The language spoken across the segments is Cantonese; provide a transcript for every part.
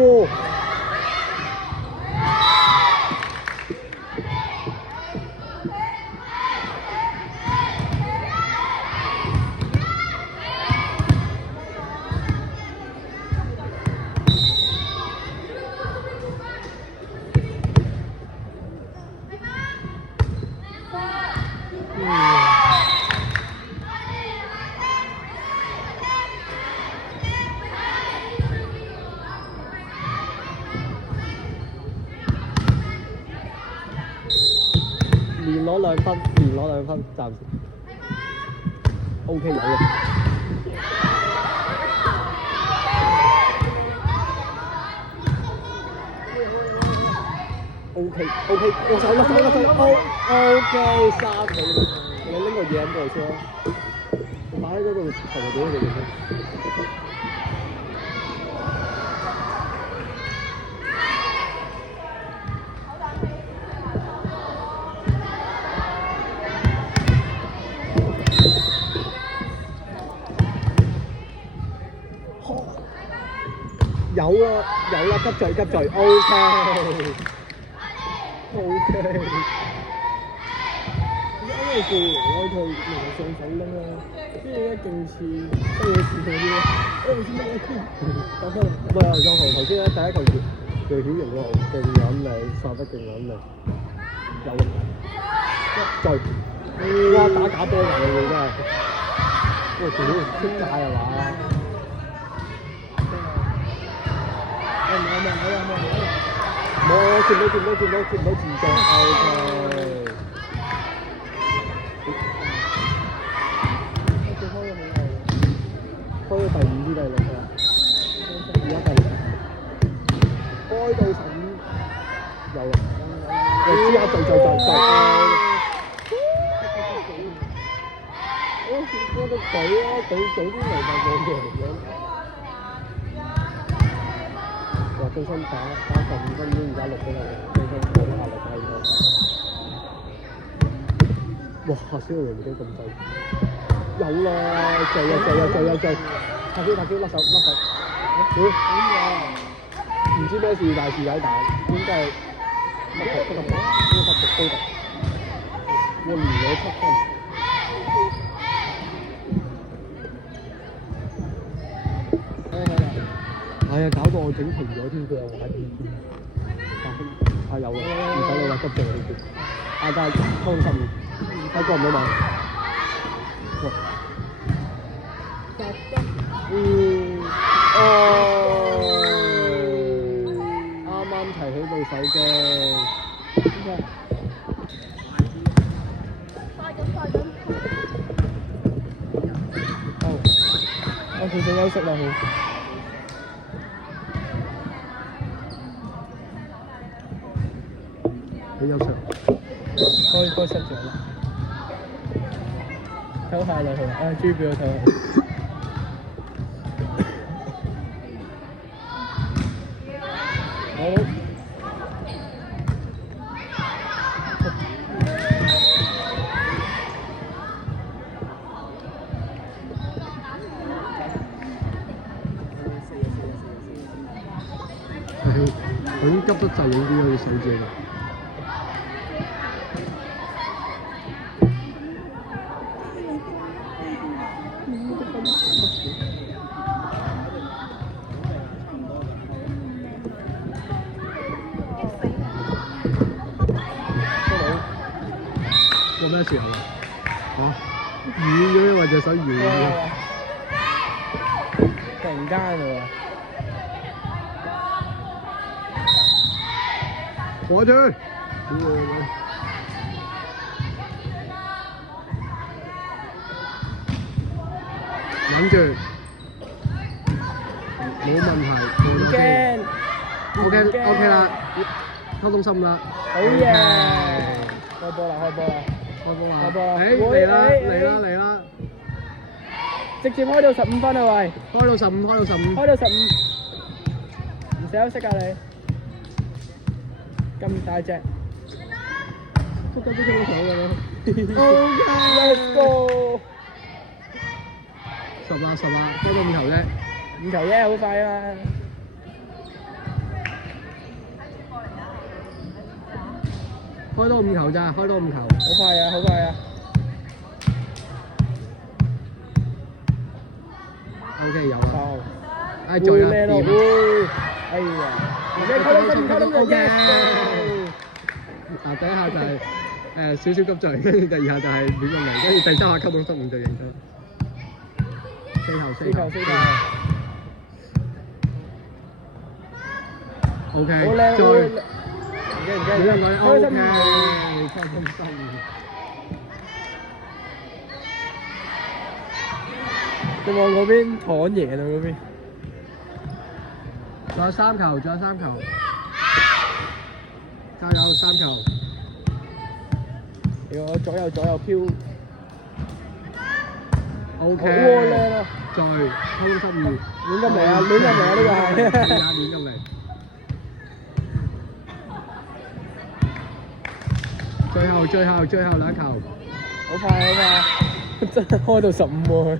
哇！連攞2分，連攞2分，暫時 OK 有嘅。OK，我手，OK，3比0，你拎個嘢過嚟先啦。擺喺嗰度頭度俾佢哋先。有啦，急聚 ，OK。因為佢上手拎啦，跟住咧勁似跟住似佢啲咧，先得一唔係啊，頭先咧第一球趙曉瑩喎，勁撚靚，殺得勁撚靚，有急聚，哇打假波㗎你真係，哇趙曉瑩出界係嘛？冇，見到自助 ，OK。開到第5至第6啦，而家第6，開到15，有啦，我知啊，就，我個隊啊，早啲嚟就冇嘅樣。哇！最新打15分鐘，而家6比0，最新冇壓力啦應該。哇！小龍都咁滯，有啦，聚，拍機甩手，唔知咩事，大事仔大，應該係乜球都得，應該發局高達，我連咗7分。係啊，搞到我整停咗添，佢又玩添。有啦，唔使你話急進呢啲。但係抽15，睇過唔到嘛？啱提起部手機。我佢想休息啦，佢。佢休息。開失咗啦。唞下啦佢，豬俾我唞下。佢急得滯，影啲佢手指㗎。過咩時候啊？軟咗或者手軟咗？突然間喎！過去！諗住冇問題，唔驚。OK 啦，溝通心啦。好嘢！開波啦！嚟啦！直接開到15分啊喂！開到15，唔使休息啊你。咁大隻，捉到手㗎啦 ！OK，Let's go！ 10啦，開到5球啫，好快啊！開多5球咋，開多5球。好快啊，好快啊！ OK 有啦。爆！唉，仲有會靚咯，點會！哎呀，而家溝得分溝得 OK。 yes！嗱，第一下就係少少急墜，跟住第二下就係亂咁嚟，跟住第三下溝到失誤就贏咗。4球。OK。好靚，再唔驚，亂咁嚟開心 OK，開心。你望嗰邊躺贏啊嗰邊。仲有3球，加油3球。我左右飄。 OK。哇靚啊！再溝失誤。亂咁嚟啊！亂咁嚟啊！呢個係。亂咁嚟。最後2球。好快！真係開到15喎佢。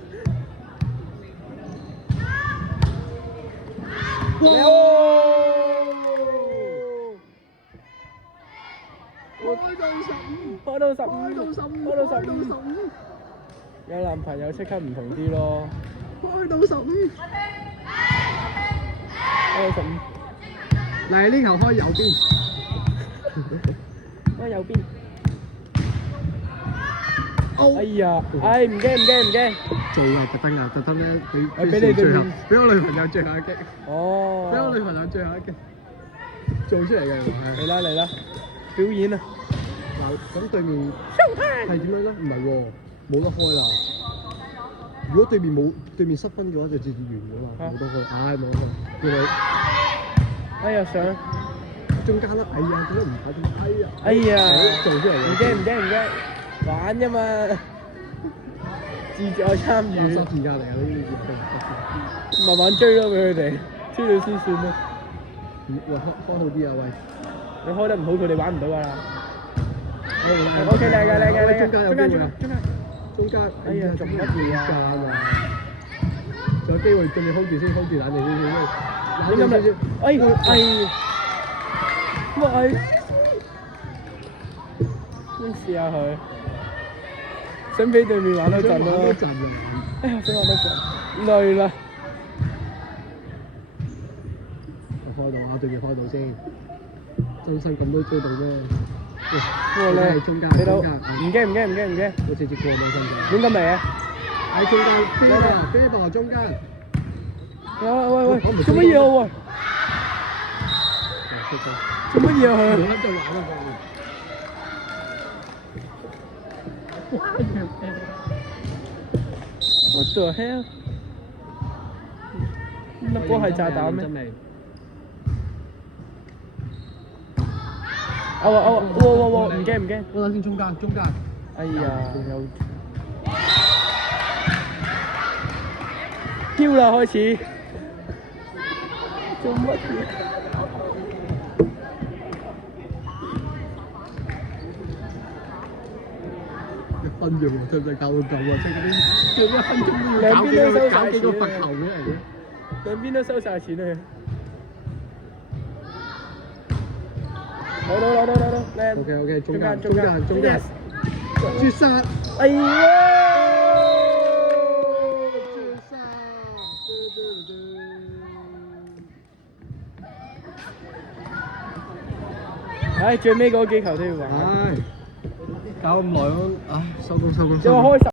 哇！開到15。有男朋友即刻唔同啲咯。開到15。嚟呢球開右邊。開右邊。哎呀！唉，唔驚。做啊，特登咧，俾你對面俾我女朋友最後一擊。哦。俾我女朋友最後一擊。做出嚟嘅係。嚟啦！表演啊！嗱，咁對面係點樣咧？唔係喎，冇得開啦。如果對面失分嘅話，就直接完咗啦，冇得開。唉，冇得開。見你。哎呀，上中間啦！哎呀，點解唔打點？哎呀，做出嚟嘅。唔驚，玩啫嘛，自在參與。垃圾時間嚟啊！呢啲慢慢追咯，俾佢哋追到先算咯。喂，開好啲啊！喂，你開得唔好，佢哋玩唔到㗎啦。OK， 靚嘅，中間。哎呀，做乜嘢啊？仲有機會，仲要 hold 住先，hold 住冷靜少少。點解？哎，喂，先試下佢，想俾對面玩多陣咯。哎呀，想玩多陣，累啦。開到啊！對面開到先，周身咁多追到啫。哇！你係中間，唔驚，我直接過到身就。亂咁嚟啊！喺中間，飛到中間。喂，做乜嘢啊喂？做乜嘢啊佢？冇得再玩啦！What the hell？粒波係炸彈咩？哇！唔驚。我等先中間。哎呀，又飄啦開始。做乜嘢？1分啫喎，使唔使搞到咁啊？即係嗰啲做1分鐘兩邊都收晒搞幾個錢罰球嘅嚟嘅。兩邊都收晒錢啊！攞，靚。OK， 中間。絕殺！哎呀！絕殺！唉，最尾嗰幾球都要玩。唉，搞咁耐咯，唉，收工。因為開